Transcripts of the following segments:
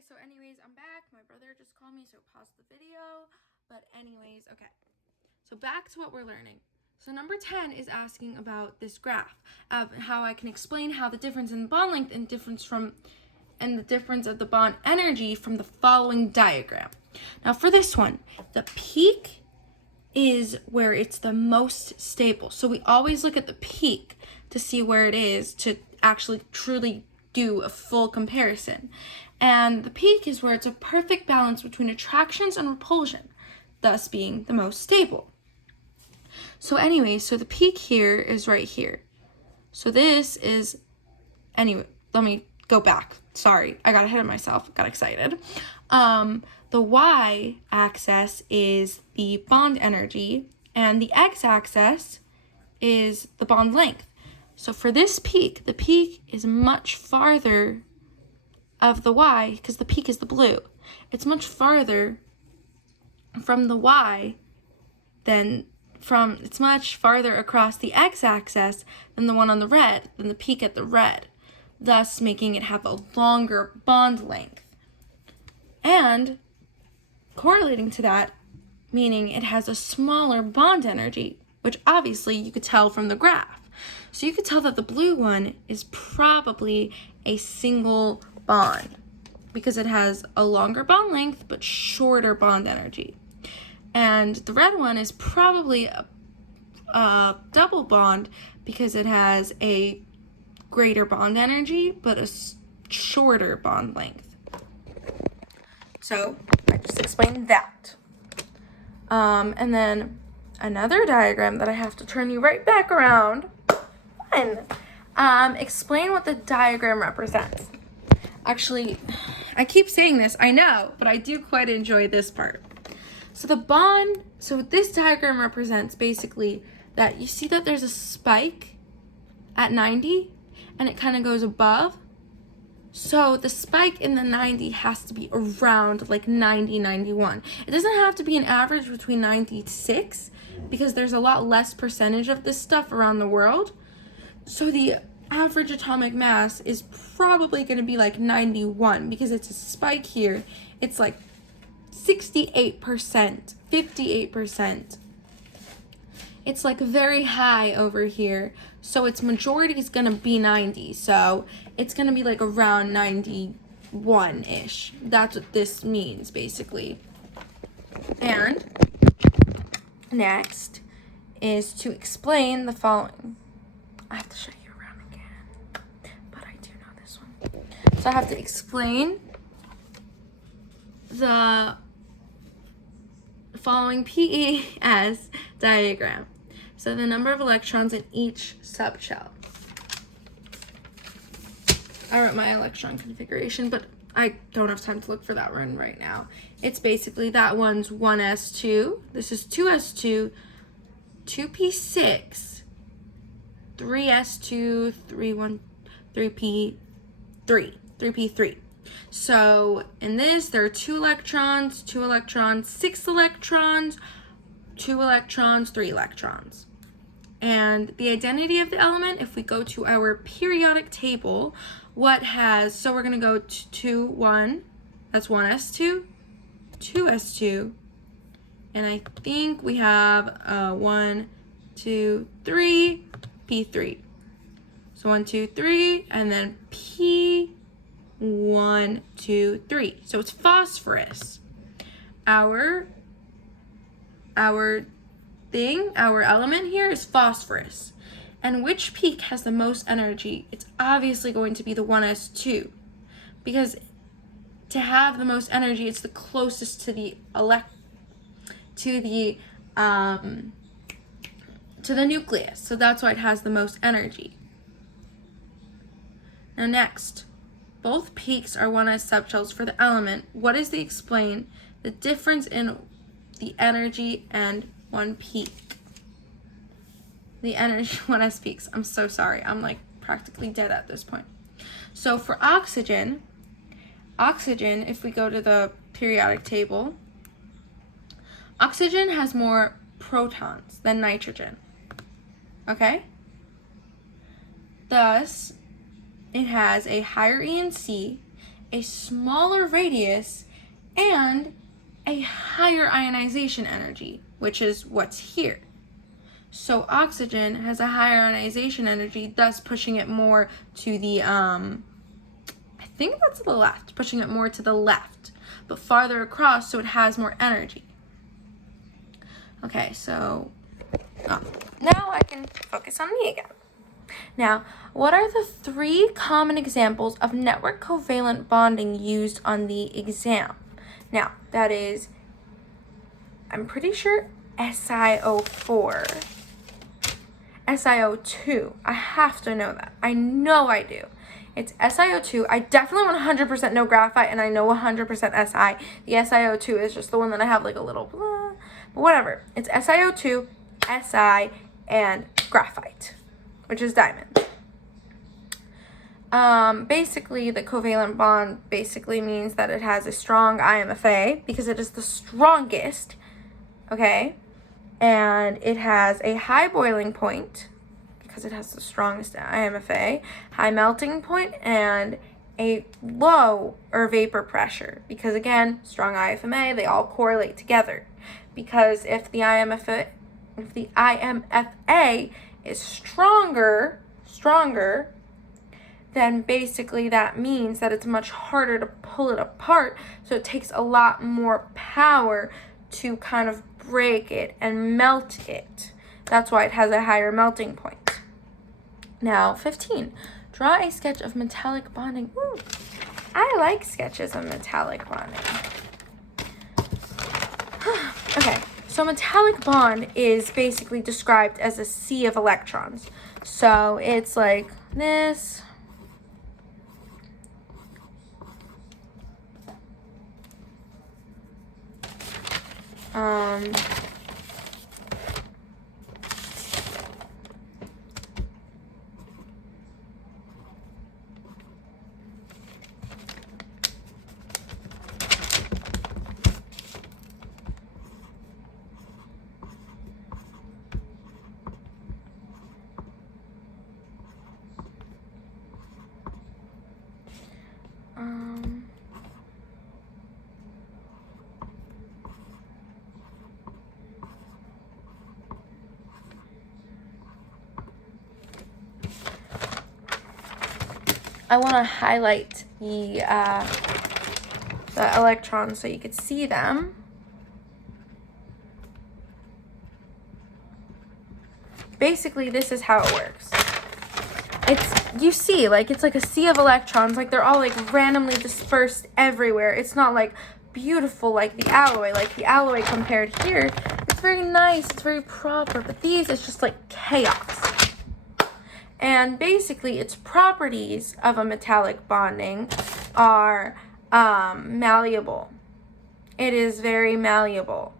Hi, so anyways, I'm back. My brother just called me, so pause the video. But anyways, okay. So back to what we're learning. So number 10 is asking about this graph of how I can explain how the difference in bond length and the difference of the bond energy from the following diagram. Now for this one, the peak is where it's the most stable. So we always look at the peak to see where it is to actually truly do a full comparison. And the peak is where it's a perfect balance between attractions and repulsion, thus being the most stable. So so the peak here is right here. So this is, anyway, let me go back. Sorry, I got ahead of myself, got excited. The y-axis is the bond energy, and the x-axis is the bond length. So for this peak, the peak is much farther of the y, because the peak is the blue. It's much farther from the y it's much farther across the x-axis than the one on the red, than the peak at the red, thus making it have a longer bond length. And correlating to that, meaning it has a smaller bond energy, which obviously you could tell from the graph. So you could tell that the blue one is probably a single bond because it has a longer bond length but shorter bond energy. And the red one is probably a double bond because it has a greater bond energy but a shorter bond length. So I just explained that. And then another diagram that I have to turn you right back around. Fun. Explain what the diagram represents. Actually, I keep saying this, I know, but I do quite enjoy this part. So this diagram represents basically that you see that there's a spike at 90 and it kind of goes above. So the spike in the 90 has to be around like 90, 91. It doesn't have to be an average between 96 because there's a lot less percentage of this stuff around the world. So the average atomic mass is probably going to be like 91 because it's a spike here. It's like 68%, 58%. It's like very high over here. So its majority is going to be 90. So it's going to be like around 91-ish. That's what this means, basically. And next is to explain the following. I have to show you around again, but I do know this one. So I have to explain the following PES diagram. So the number of electrons in each subshell. I wrote my electron configuration, but I don't have time to look for that one right now. It's basically that one's 1s2. This is 2s2, 2p6, 3s2, 3p3. So in this, there are 2 electrons, 6 electrons, 2 electrons, 3 electrons. And the identity of the element, if we go to our periodic table, so we're going to go to 1, that's 1s2, 2s2, and I think we have 1, 2, 3, p3. So 1, 2, 3, and then p 1, 2, 3. So it's phosphorus. Our element here is phosphorus. And which peak has the most energy? It's obviously going to be the 1s2 because to have the most energy, it's the closest to the nucleus. So that's why it has the most energy. Now next, both peaks are 1s subshells for the element. What is the explain the difference in the energy and one peak? The energy 1s peaks. I'm so sorry. I'm like practically dead at this point. So for oxygen, if we go to the periodic table, oxygen has more protons than nitrogen. Okay? Thus, it has a higher ENC a smaller radius and a higher ionization energy, which is what's here. So oxygen has a higher ionization energy, thus pushing it more to the, I think that's to the left, pushing it more to the left, but farther across so it has more energy. Okay, so now I can focus on me again. Now, what are the 3 common examples of network covalent bonding used on the exam? Now, that is, I'm pretty sure SiO4. SiO2. I have to know that. I know I do. It's SiO2. I definitely 100% know graphite, and I know 100% Si. The SiO2 is just the one that I have like a little blah, but whatever. It's SiO2, Si, and graphite, which is diamond. Basically, the covalent bond basically means that it has a strong IMFA because it is the strongest, okay? And it has a high boiling point because it has the strongest IMFA, high melting point, and a low or vapor pressure because, again, strong IMFA, they all correlate together. Because if the IMFA is stronger, then basically that means that it's much harder to pull it apart, so it takes a lot more power to kind of break it and melt it. That's why it has a higher melting point. Now, 15. Draw a sketch of metallic bonding. Ooh, I like sketches of metallic bonding. Okay, so metallic bond is basically described as a sea of electrons. So it's like this. I want to highlight the electrons so you could see them. Basically, this is how it works. You see, like, it's like a sea of electrons, like they're all like randomly dispersed everywhere. It's not like beautiful like the alloy. Like the alloy compared here, it's very nice, it's very proper, but these is just like chaos. And basically, its properties of a metallic bonding are malleable. It is very malleable.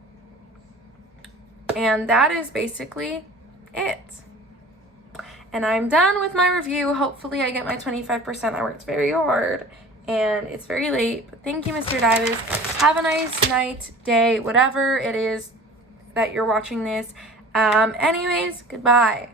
And that is basically it. And I'm done with my review. Hopefully, I get my 25%. I worked very hard, and it's very late. But thank you, Mr. Davis. Have a nice night, day, whatever it is that you're watching this. Anyways, goodbye.